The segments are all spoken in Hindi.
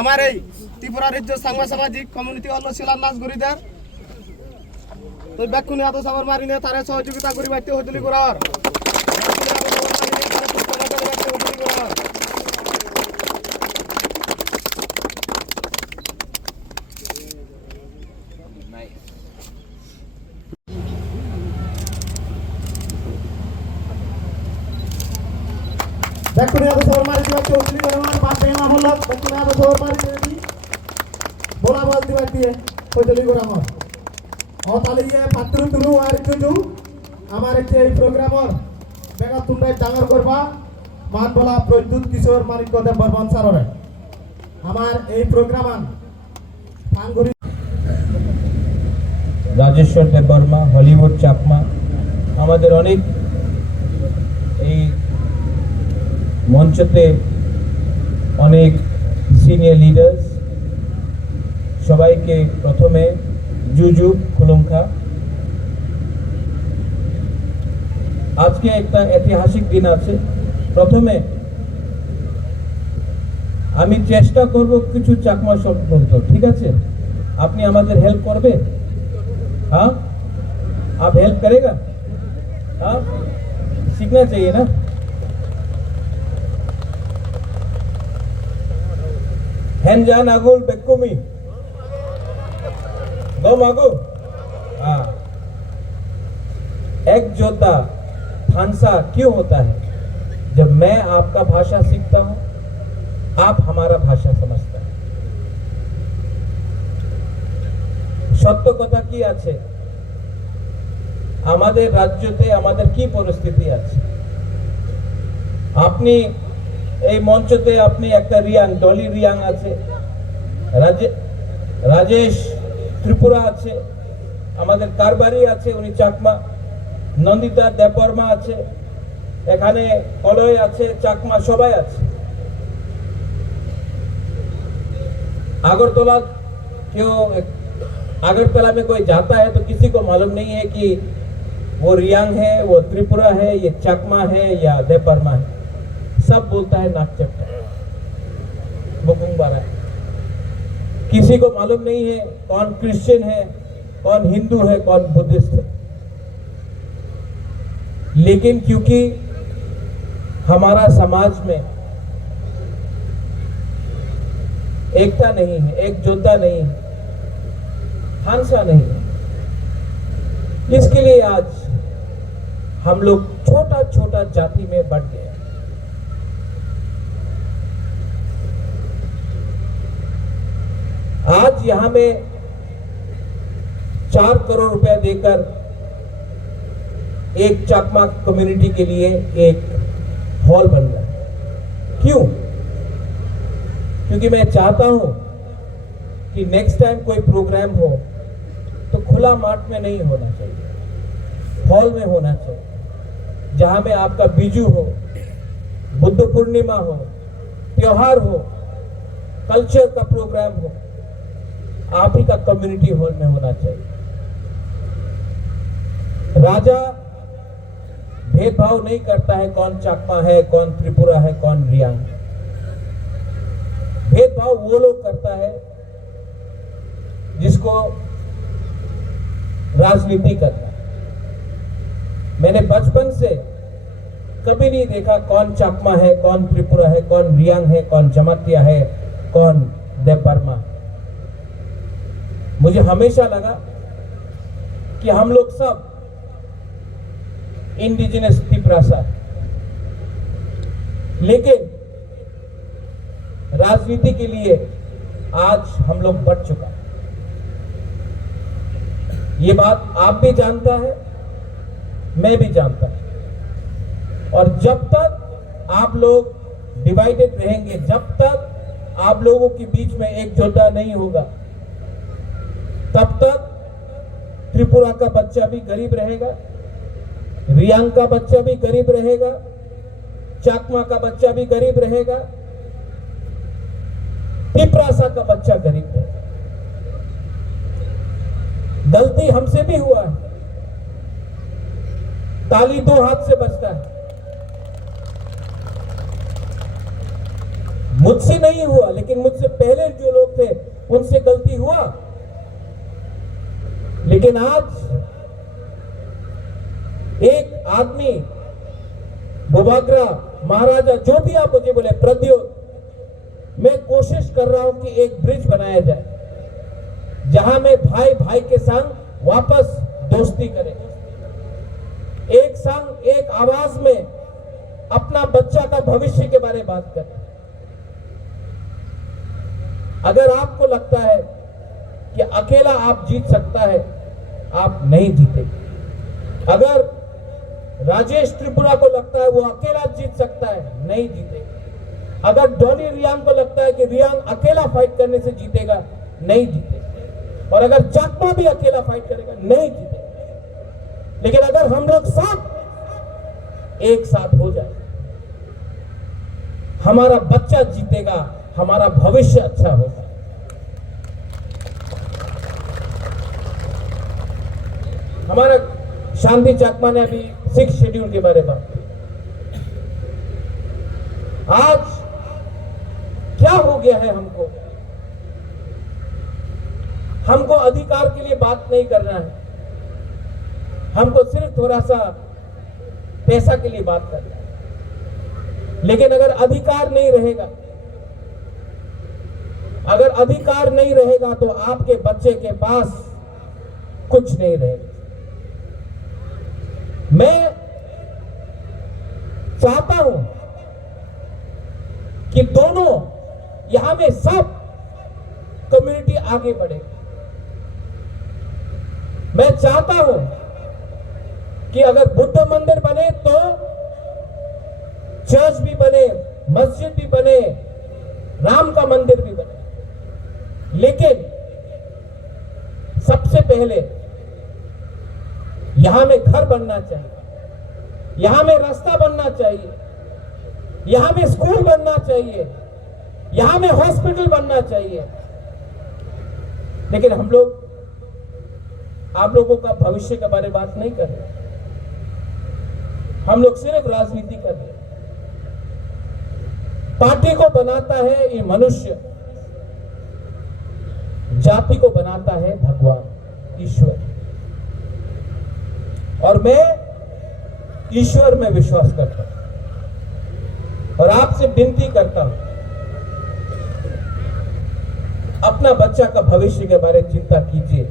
আমার এই ত্রিপুরা রাজ্য সাংবা সামাজিক কমিউনিটি হল শিলান্যাস গরিদার তো ব্যাকুনি আদর্শ আমার মারিনে তারে সহযোগিতা করি বাইতে হতুলি করার ব্যাকুনি আদর্শ আমার মারিনে বাইতে হতুলি করার পাঁচটা নাম হলো ব্যাকুনি আদর্শ আমার মারিনে बोला बोल दिवाती है कोई जल्दी करा मर और ताली ये पात्र तुरु और जो हमारे के प्रोग्राम और बेगा तुम रे डांगर करबा मान बोला प्रद्युत किशोर मानिक को दे बर्मन सर रे हमार এই प्रोग्राम फांगुरी রাজেশ্বর দেববর্মা হলিউড চাকমা আমাদের অনেক এই মঞ্চতে অনেক সিনিয়র লিডার্স সবাইকে প্রথমে জুজু খুলুমখা আজকে একটা ঐতিহাসিক দিন আছে প্রথমে আমি চেষ্টা করব কিছু চাকমা শব্দ বলতে ঠিক আছে আপনি আমাদের হেল্প করবে हाँ आप हेल्प करेगा हाँ सीखना चाहिए ना हैंजान आगुल बेकुमी दो मागो हाँ एक जोधा फांसा क्यों होता है जब मैं आपका भाषा सीखता हूं आप हमारा भाषा समझता है সত্য কথা কি আছে আমাদের রাজ্যতে আমাদের কি পরিস্থিতি আছে আপনি এই মঞ্চতে আপনি একটা রিয়াং ডলি রিয়াং আছে রাজেশ ত্রিপুরা আছে আমাদের কারবারি আছে উনি চাকমা নন্দিতা দেববর্মা আছে এখানে কলয় আছে চাকমা সবাই আছে আগরতলা কেউ अगरतला में कोई जाता है तो किसी को मालूम नहीं है कि वो रियांग है वो त्रिपुरा है ये चकमा है या देवबर्मा है सब बोलता है नागचप्टा बुकुंगबारा किसी को मालूम नहीं है कौन क्रिश्चियन है कौन हिंदू है कौन बुद्धिस्ट है लेकिन क्योंकि हमारा समाज में एकता नहीं है एकजुटता नहीं है हांसा नहीं है इसके लिए आज हम लोग छोटा छोटा जाति में बढ़ गए आज यहां में 4 करोड़ रुपया देकर एक चकमा कम्युनिटी के लिए एक हॉल बन रहा है क्यों क्योंकि मैं चाहता हूं कि नेक्स्ट टाइम कोई प्रोग्राम हो तो खुला मार्ट में नहीं होना चाहिए हॉल में होना चाहिए जहां में आपका बीजू हो बुद्ध पूर्णिमा हो त्योहार हो कल्चर का प्रोग्राम हो आप ही का कम्युनिटी हॉल में होना चाहिए राजा भेदभाव नहीं करता है कौन चाकमा है कौन त्रिपुरा है कौन रियांग भेदभाव वो लोग करता है जिसको राजनीति करना मैंने बचपन से कभी नहीं देखा कौन चकमा है कौन त्रिपुरा है कौन रियांग है कौन जमातिया है कौन देवबर्मा मुझे हमेशा लगा कि हम लोग सब इंडिजिनस त्रिपुरा लेकिन राजनीति के लिए आज हम लोग बढ़ चुका ये बात आप भी जानता है मैं भी जानता हूं और जब तक आप लोग डिवाइडेड रहेंगे जब तक आप लोगों के बीच में एकजुटता नहीं होगा तब तक त्रिपुरा का बच्चा भी गरीब रहेगा रियांग का बच्चा भी गरीब रहेगा चाकमा का बच्चा भी गरीब रहेगा त्रिपुरा का बच्चा गरीब रहेगा गलती हमसे भी हुआ है ताली 2 हाथ से बजता है मुझसे नहीं हुआ, लेकिन मुझसे पहले जो लोग थे उनसे गलती हुआ। लेकिन आज एक आदमी, बुबागरा, महाराजा, जो भी आप मुझे बोले, प्रद्योत, मैं कोशिश कर रहा हूं कि एक ब्रिज बनाया जाए जहां में भाई भाई के संग वापस दोस्ती करें, एक संग एक आवाज में अपना बच्चा का भविष्य के बारे में बात करें। अगर आपको लगता है कि अकेला आप जीत सकता है, आप नहीं जीतेंगे। अगर राजेश त्रिपुरा को लगता है वो अकेला जीत सकता है, नहीं जीतेगा। अगर डॉली रियांग को लगता है कि रियांग अकेला फाइट करने से जीतेगा, नहीं जीतेगा। और अगर चाकमा भी अकेला फाइट करेगा, नहीं जीतेगा। लेकिन अगर हम लोग सब एक साथ हो जाए, हमारा बच्चा जीतेगा, हमारा भविष्य अच्छा होगा। हमारा शांति चाकमा ने अभी 6 शेड्यूल के बारे में बात की। आज क्या हो गया है, हमको अधिकार के लिए बात नहीं करना है, हमको सिर्फ थोड़ा सा पैसा के लिए बात करना है। लेकिन अगर अधिकार नहीं रहेगा, तो आपके बच्चे के पास कुछ नहीं रहेगा। मैं चाहता हूं कि दोनों यहां में सब कम्युनिटी आगे बढ़े। मैं चाहता हूं कि अगर बुद्ध मंदिर बने तो चर्च भी बने, मस्जिद भी बने, राम का मंदिर भी बने। लेकिन सबसे पहले यहां में घर बनना चाहिए, यहां में रास्ता बनना चाहिए, यहां में स्कूल बनना चाहिए, यहां में हॉस्पिटल बनना चाहिए। लेकिन हम लोग आप लोगों का भविष्य के बारे में बात नहीं कर रहे, हम लोग सिर्फ राजनीति कर रहे हैं। पार्टी को बनाता है ये मनुष्य, जाति को बनाता है भगवान ईश्वर। और मैं ईश्वर में विश्वास करता हूं और आपसे विनती करता हूं, अपना बच्चा का भविष्य के बारे में चिंता कीजिए।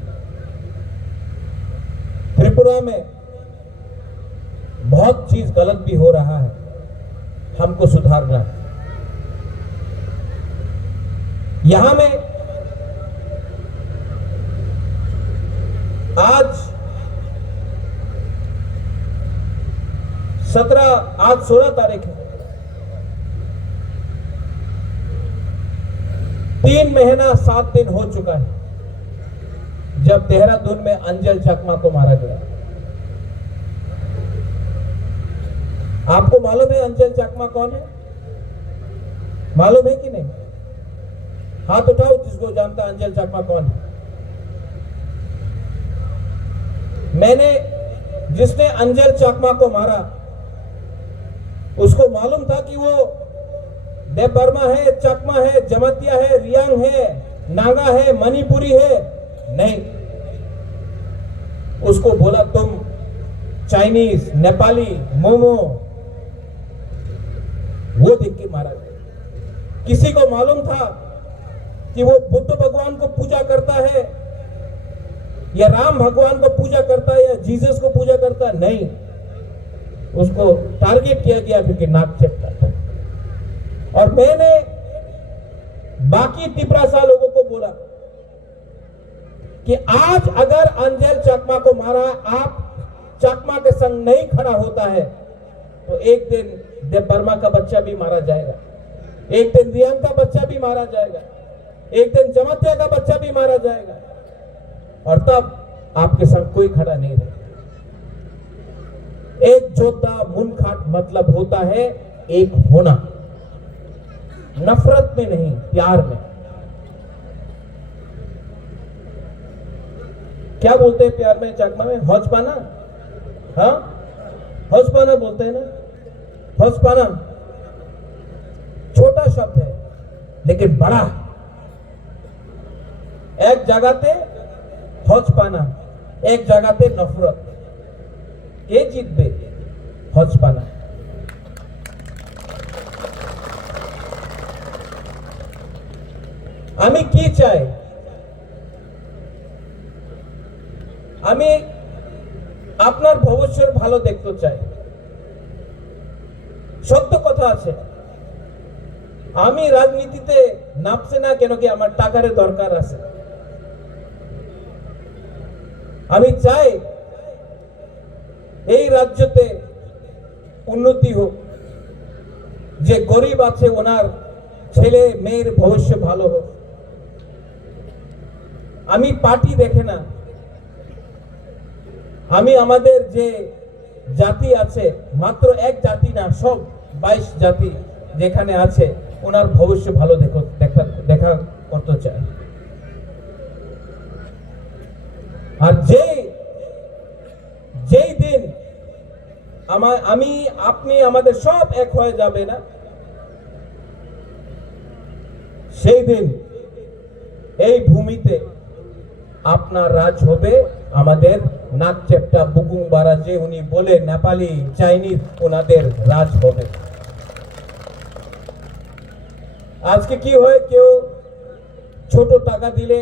त्रिपुरा में बहुत चीज गलत भी हो रहा है, हमको सुधारना है। यहां में आज 16 तारीख है, 3 महीना 7 दिन हो चुका है जब देहरादून में अंजल चकमा को मारा गया। आपको मालूम है अंजल चकमा कौन है? मालूम है कि नहीं? हाथ उठाओ जिसको जानता है अंजल चकमा कौन है। जिसने अंजल चकमा को मारा, उसको मालूम था कि वो देव बर्मा है, चकमा है, जमतिया है, रियांग है, नागा है, मणिपुरी है? नहीं, उसको बोला तुम चाइनीज, नेपाली, मोमो, वो देख के मारा गया। किसी को मालूम था कि वो बुद्ध भगवान को पूजा करता है या राम भगवान को पूजा करता है या जीसस को पूजा करता है? नहीं, उसको टारगेट किया गया क्योंकि नाक चेपता था। और मैंने बाकी तिपरासा लोगों को बोला कि आज अगर अंजल चकमा को मारा, आप चकमा के संग नहीं खड़ा होता है तो एक दिन देव बर्मा का बच्चा भी मारा जाएगा, एक दिन रियांग का बच्चा भी मारा जाएगा, एक दिन जमतिया का बच्चा भी मारा जाएगा, और तब आपके संग कोई खड़ा नहीं रहेगा। एक जोधा मुनखाट मतलब होता है एक होना, नफरत में नहीं, प्यार में। क्या बोलते हैं प्यार में चकमा में? हौजपाना। हाँ, हौजपाना बोलते हैं ना। हौजपाना छोटा शब्द है, लेकिन बड़ा एक जगहते हौचपाना, एक जगहते नफरत, কে জিতবে? হজপানা। আমি কি চাই? আমি আপনার ভবিষ্যৎ ভালো দেখতে চাই। সত্য কথা আছে, আমি রাজনীতিতে নামছে না কেন কি আমার টাকার দরকার আছে। আমি চাই এই রাজ্যতে উন্নতি হোক, যে গরিব আছে ওনার ছেলে মেয়ের ভবিষ্যৎ ভালো হোক। আমি পার্টি দেখে না, আমি আমাদের যে জাতি আছে, মাত্র এক জাতি না, সব 22 জাতি যেখানে আছে ওনার ভবিষ্যৎ ভালো দেখা করতে চায়। আর যেই দিন আমি আপনি আমাদের সব এক হয়ে যাবে না, সেই দিন এই ভূমিতে আপনার রাজ হবে, আমাদের নাক চেপটা বুকুং বারা যে উনি বলে নেপালি চাইনিজ ওনাদের রাজ হবে। আজকে কি হয়, কেউ ছোট টাকা দিলে,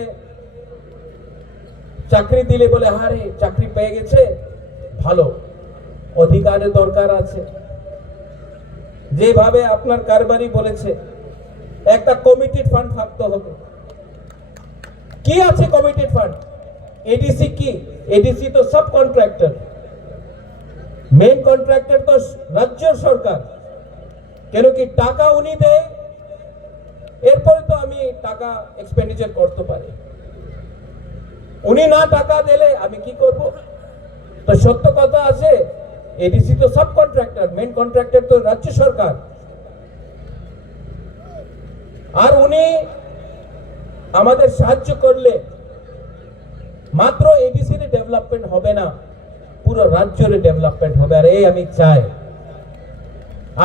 চাকরি দিলে বলে হারে চাকরি পেয়ে গেছে, ভালো অধিকারের দরকার আছে। যেভাবে আপনার কারবারি বলেছে একটা কমিটেড ফান্ড থাকতে হবে। কি আছে কমিটেড ফান্ড? এডিসি কি? এডিসি তো সব কন্ট্রাক্টর, মেন কন্ট্রাক্টর তো রাজ্য সরকার, কেন কি টাকা উনি দেয়, এরপরে তো আমি টাকা এক্সপেন্ডিচার করতে পারি। উনি না টাকা দিলে আমি কি করব? তো সত্য কথা আছে, এডিসি তো সব কন্ট্রাক্টর, মেন কন্ট্রাক্টর তো রাজ্য সরকার। আর উনি আমাদের সাহায্য করলে মাত্র এডিসির ডেভেলপমেন্ট হবে না, পুরো রাজ্যের ডেভেলপমেন্ট হবে। আর এই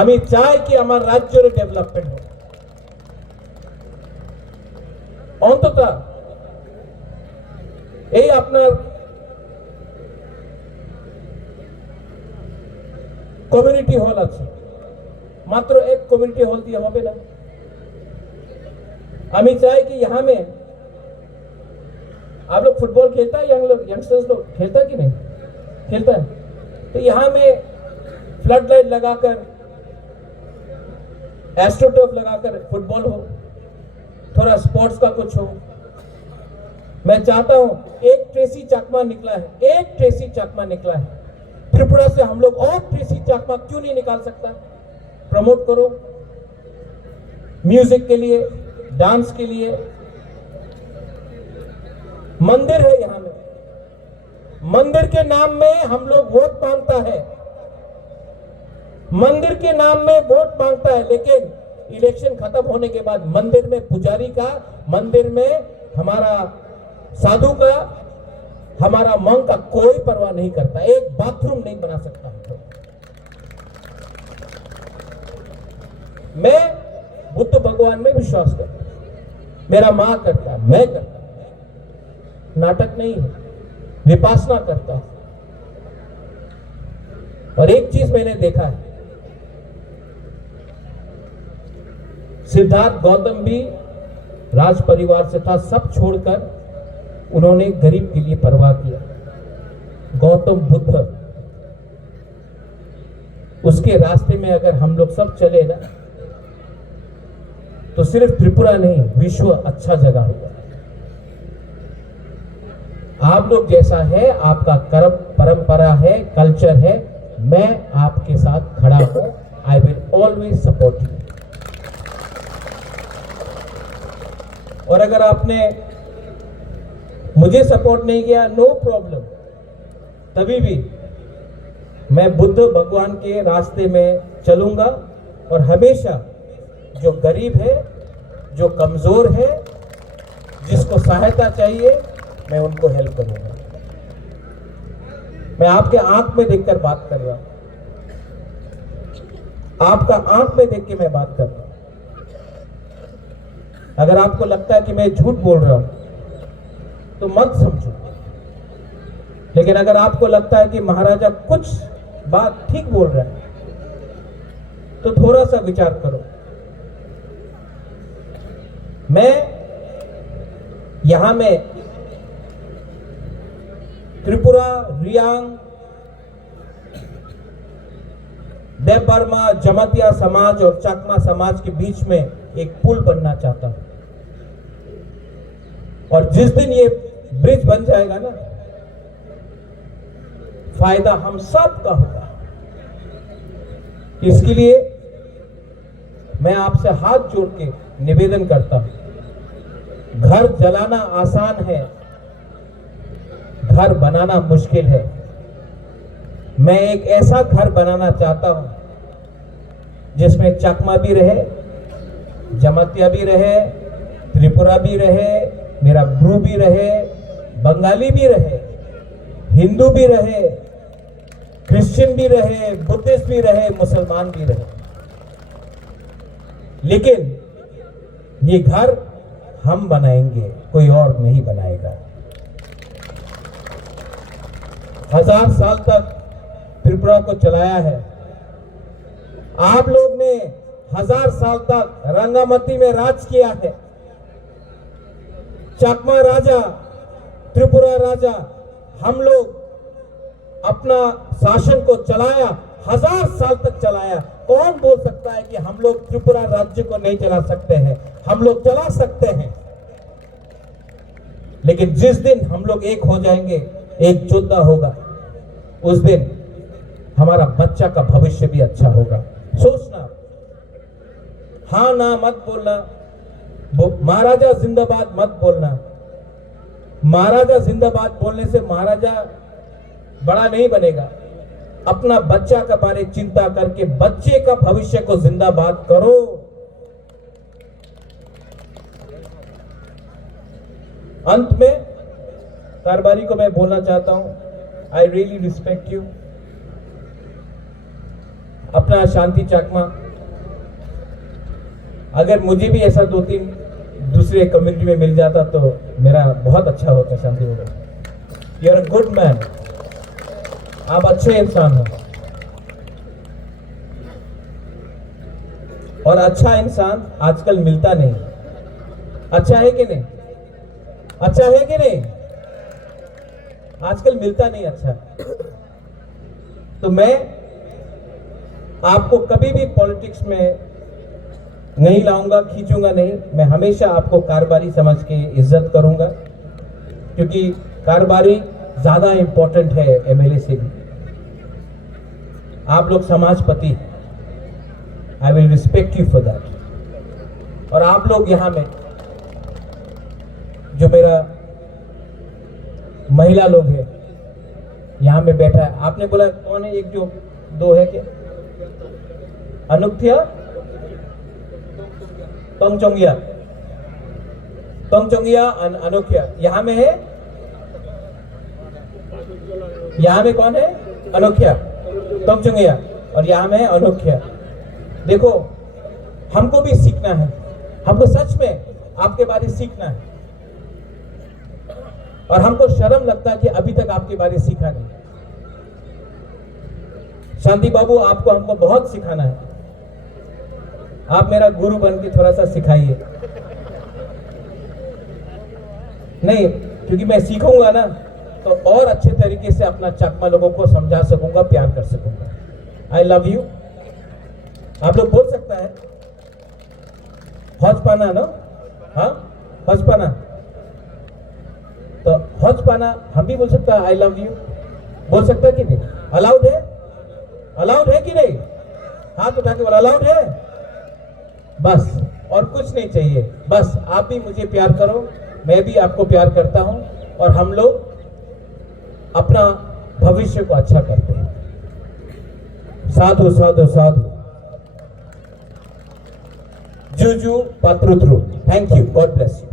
আমি চাই কি আমার রাজ্যের ডেভেলপমেন্ট হবে। অন্তত এই আপনার কমিউনিটি হল আছে, মাত্র एक कम्युनिटी हॉल दिया হবে না। আমি চাই कि यहाँ में आप लोग फुटबॉल खेलता है, यंगस्टर्स लोग खेलता है कि नहीं खेलता है? तो यहाँ में फ्लड लाइट लगाकर, एस्ट्रोटर्फ लगाकर फुटबॉल हो, थोड़ा स्पोर्ट्स का कुछ हो। मैं चाहता हूं, एक ट्रेसी चकमा निकला है, एक ट्रेसी चकमा निकला है त्रिपुरा से, हम लोग और ट्रेसी चकमा क्यों नहीं निकाल सकता? प्रमोट करो, म्यूजिक के लिए, डांस के लिए। मंदिर है यहां में, मंदिर के नाम में हम लोग वोट मांगता है, मंदिर के नाम में वोट मांगता है, लेकिन इलेक्शन खत्म होने के बाद मंदिर में पुजारी का, मंदिर में हमारा साधु का, हमारा मंग का कोई परवाह नहीं करता, एक बाथरूम नहीं बना सकता। मैं बुद्ध भगवान में विश्वास करता, मेरा मां करता, मैं करता, नाटक नहीं है, विपासना करता। और एक चीज मैंने देखा है, सिद्धार्थ गौतम भी राज परिवार से था, सब छोड़कर उन्होंने गरीब के लिए परवाह किया। गौतम बुद्ध, उसके रास्ते में अगर हम लोग सब चले ना, तो सिर्फ त्रिपुरा नहीं, विश्व अच्छा जगह होगा। आप लोग जैसा है, आपका कर्म परंपरा है, कल्चर है, मैं आपके साथ खड़ा हूं। I will always support you. और अगर आपने मुझे सपोर्ट नहीं किया, नो प्रॉब्लम, तभी भी मैं बुद्ध भगवान के रास्ते में चलूंगा और हमेशा जो गरीब है, जो कमजोर है, जिसको सहायता चाहिए, मैं उनको हेल्प करूंगा। मैं आपके आंख में देखकर बात कर रहा हूं, आपका आंख में देख के मैं बात कर रहा हूं। अगर आपको लगता है कि मैं झूठ बोल रहा हूं तो मत समझो, लेकिन अगर आपको लगता है कि महाराजा कुछ बात ठीक बोल रहा है तो थोड़ा सा विचार करो। मैं यहां में त्रिपुरा, रियांग, देव बर्मा, जमातिया समाज और चकमा समाज के बीच में एक पुल बनना चाहता हूं। और जिस दिन ये ब्रिज बन जाएगा ना, फायदा हम सब का होगा। इसके लिए मैं आपसे हाथ जोड़ के निवेदन करता हूं। घर जलाना आसान है, घर बनाना मुश्किल है। मैं एक ऐसा घर बनाना चाहता हूं जिसमें चकमा भी रहे, जमातिया भी रहे, त्रिपुरा भी रहे, मेरा ब्रू भी रहे, बंगाली भी रहे, हिंदू भी रहे, क्रिश्चियन भी रहे, बुद्धिस्ट भी रहे, मुसलमान भी रहे। लेकिन ये घर हम बनाएंगे, कोई और नहीं बनाएगा। 1000 साल तक त्रिपुरा को चलाया है। आप लोग ने 1000 साल तक रंगामती में राज किया है। चकमा राजा, त्रिपुरा राजा, हम लोग अपना शासन को चलाया, 1000 साल तक चलाया। कौन बोल सकता है कि हम लोग त्रिपुरा राज्य को नहीं चला सकते हैं? हम लोग चला सकते हैं। लेकिन जिस दिन हम लोग एक हो जाएंगे, एक योद्धा होगा, उस दिन हमारा बच्चा का भविष्य भी अच्छा होगा। सोचना, हाँ ना मत बोलना, महाराजा जिंदाबाद मत बोलना। महाराजा जिंदाबाद बोलने से महाराजा बड़ा नहीं बनेगा। अपना बच्चा का बारे चिंता करके बच्चे का भविष्य को जिंदाबाद करो। अंत में कारबारी को मैं बोलना चाहता हूं, आई रियली रिस्पेक्ट यू। अपना शांति चकमा, अगर मुझे भी ऐसा 2-3 दूसरे कम्युनिटी में मिल जाता तो मेरा बहुत अच्छा होता। शांति होगा, you are a good man, आप अच्छे इंसान हो। और अच्छा इंसान आजकल मिलता नहीं। अच्छा है कि नहीं? अच्छा है कि नहीं? आजकल मिलता नहीं अच्छा। तो मैं आपको कभी भी पॉलिटिक्स में नहीं लाऊंगा, खींचूंगा नहीं। मैं हमेशा आपको कारबारी समझ के इज्जत करूंगा, क्योंकि कारबारी ज्यादा इंपॉर्टेंट है एमएलए से भी। आप लोग समाजपति, I will respect you for that. और आप लोग यहां में जो मेरा महिला लोग है यहां में बैठा है, आपने बोला कौन है? एक जो 2 है क्या? अनुक्थिया, तोंगचोंगिया, तोंगचोंगिया, अनोखिया यहां में है। यहां में कौन है? अनोखिया, तोंगचोंगिया, और यहां में है अनोखिया। देखो, हमको भी सीखना है, हमको सच में आपके बारे सीखना है। और हमको शर्म लगता है कि अभी तक आपके बारे सीखा नहीं। शांति बाबू, आपको हमको बहुत सिखाना है। आप मेरा गुरु बन के थोड़ा सा सिखाइए। नहीं, क्योंकि मैं सीखूंगा ना तो और अच्छे तरीके से अपना चकमा लोगों को समझा सकूंगा, प्यार कर सकूंगा। I love you. आप लोग बोल सकता है हौजपाना ना? हाँ, हौजपाना। तो हौजपाना हम भी बोल सकता है। आई लव यू बोल सकता है कि नहीं? अलाउड है? अलाउड है कि नहीं? हाथ उठा के बोला अलाउड है। बस, और कुछ नहीं चाहिए। बस आप भी मुझे प्यार करो, मैं भी आपको प्यार करता हूं, और हम लोग अपना भविष्य को अच्छा करते हैं। साधु साधु साधु। जुजू पात्रुत्रु। Thank you, god bless you.